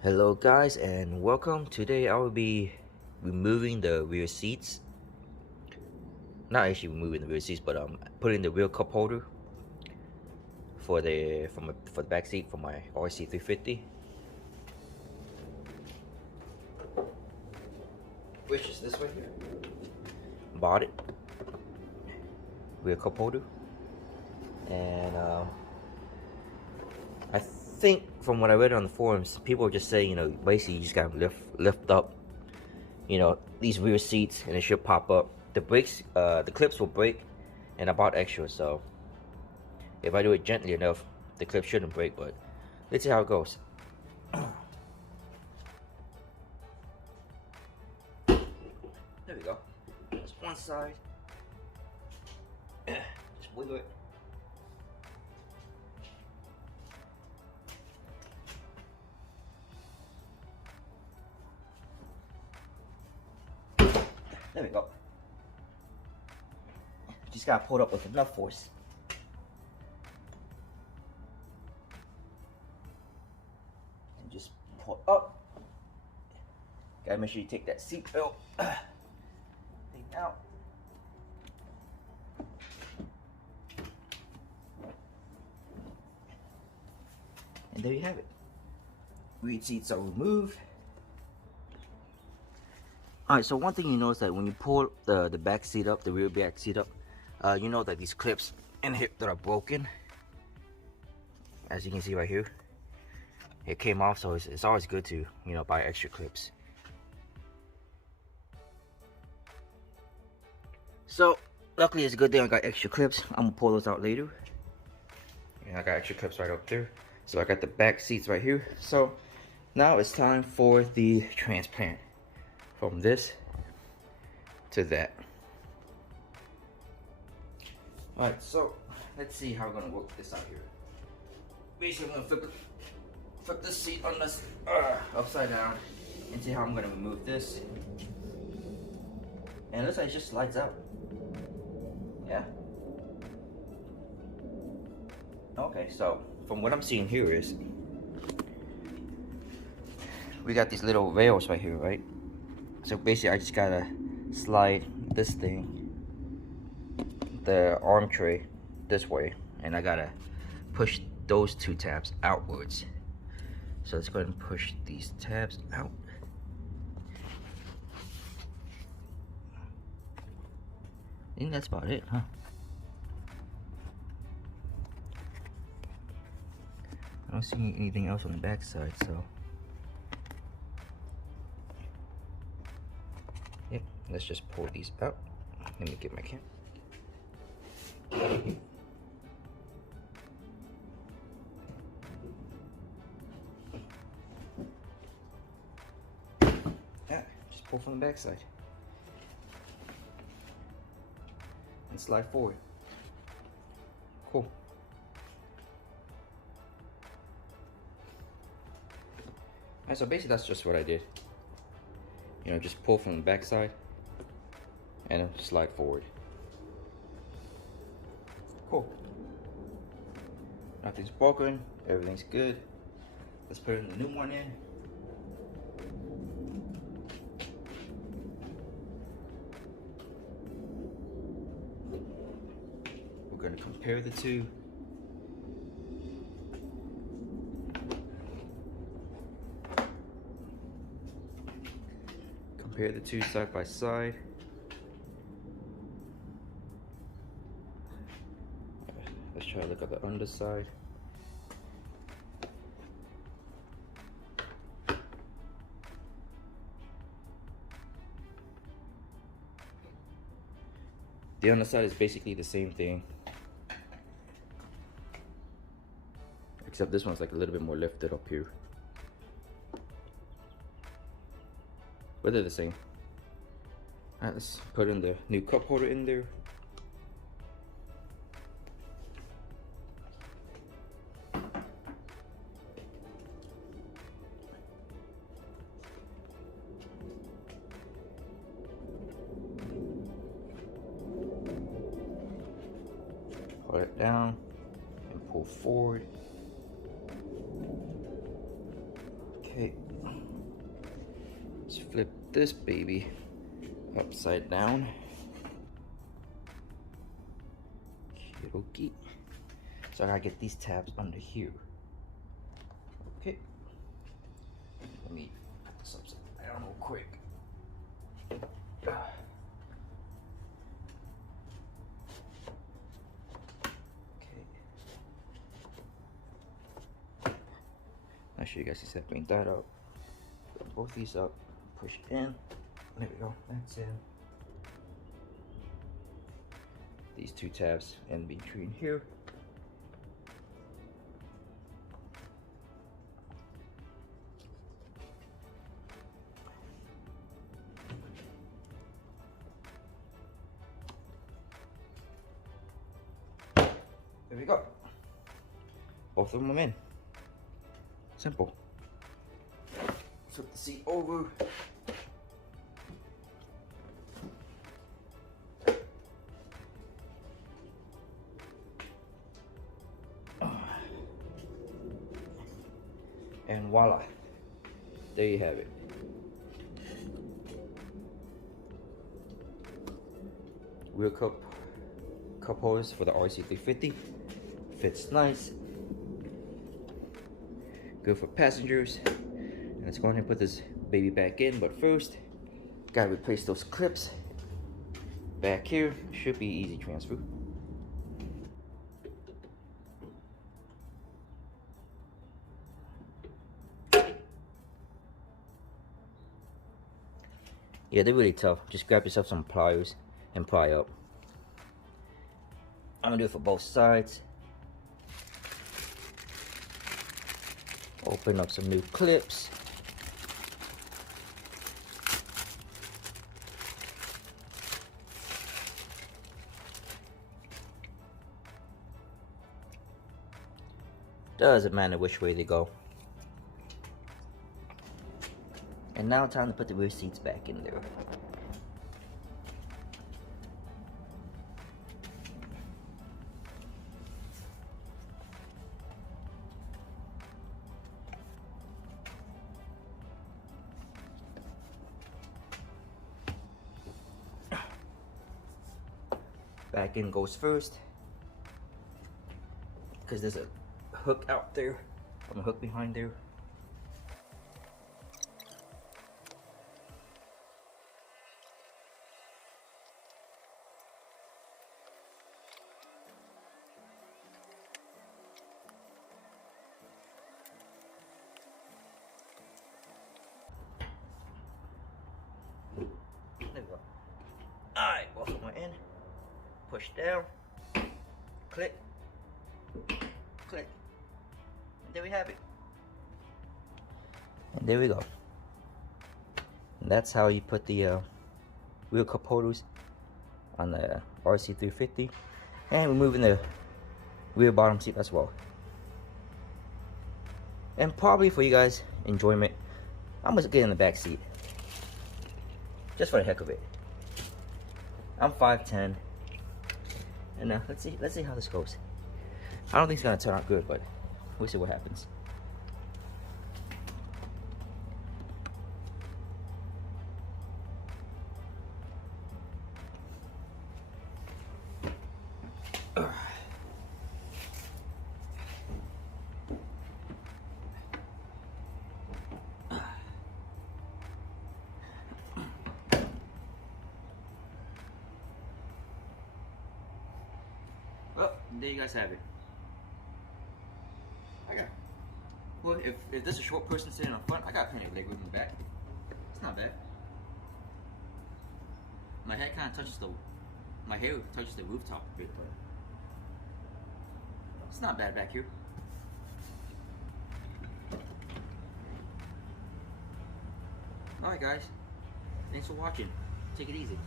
Hello guys and welcome. Today I will be removing the rear seats. Not actually removing the rear seats, but putting the rear cup holder for the back seat for my RC350, which is this right here. Bought it, rear cup holder, and I think from what I read on the forums, people are just saying, basically you just gotta lift up, these rear seats, and it should pop up. The brakes, the clips will break, and I bought extra, so if I do it gently enough, the clip shouldn't break. But let's see how it goes. There we go. That's one side. Just wiggle it. There we go. Just gotta pull it up with enough force. And just pull up. Gotta make sure you take that seat belt thing out. And there you have it. Rear seats are removed. Alright, so one thing you notice that when you pull the back seat up, the rear back seat up, you know that these clips in here that are broken, as you can see right here, it came off. So it's always good to buy extra clips. So luckily it's a good thing I got extra clips. I'm gonna pull those out later. And I got extra clips right up there. So I got the back seats right here. So now it's time for the transplant from this to that. Alright, so let's see how we're gonna work this out here. Basically, I'm gonna flip this seat on this upside down and see how I'm gonna remove this. And it looks like it just slides out. Yeah. Okay, so from what I'm seeing here is we got these little rails right here, right? So basically I just gotta slide this thing, the arm tray, this way, and I gotta push those two tabs outwards. So let's go ahead and push these tabs out. I think that's about it, huh? I don't see anything else on the back side, so yep, let's just pull these out. Let me get my cam. Yeah, just pull from the back side and slide forward. Cool. Alright, so basically that's just what I did. Just pull from the back side and then slide forward. Cool. Nothing's broken, everything's good. Let's put in the new one in. We're going to compare the two. Compare the two side by side. Let's try to look at the underside. The underside is basically the same thing, except this one's like a little bit more lifted up here. But they're the same. Alright, let's put in the new cup holder in there. Pull it down and pull forward. Okay, flip this baby upside down. Okay. So I gotta get these tabs under here. Okay. Let me put this upside down real quick. Make sure you guys can bring that up. Put both these up. Push in. There we go. That's in. These two tabs in between here. There we go. Both of them are in. Simple. Flip the seat over. And voila. There you have it. Wheel cup holders for the RC350. Fits nice. Good for passengers. Let's go ahead and put this baby back in, but first, gotta replace those clips back here. Should be easy transfer. Yeah, they're really tough. Just grab yourself some pliers and pry up. I'm gonna do it for both sides. Open up some new clips. Doesn't matter which way they go. And now time to put the rear seats back in there. Back in goes first, because there's a hook out there, a hook behind there. There we go. Alright, both of them are in. Push down, click, click, and there we have it. And there we go. And that's how you put the wheel cup holders on the RC350, and removing the rear bottom seat as well. And probably for you guys' enjoyment, I'm gonna get in the back seat, just for the heck of it. I'm 5'10". And now let's see how this goes. I don't think it's gonna turn out good, but we'll see what happens. Well, there you guys have it. Well, if there's a short person sitting up front, I got plenty of leg room in the back. It's not bad. My head kind of touches my hair touches the rooftop a bit, but it's not bad back here. Alright guys, thanks for watching. Take it easy.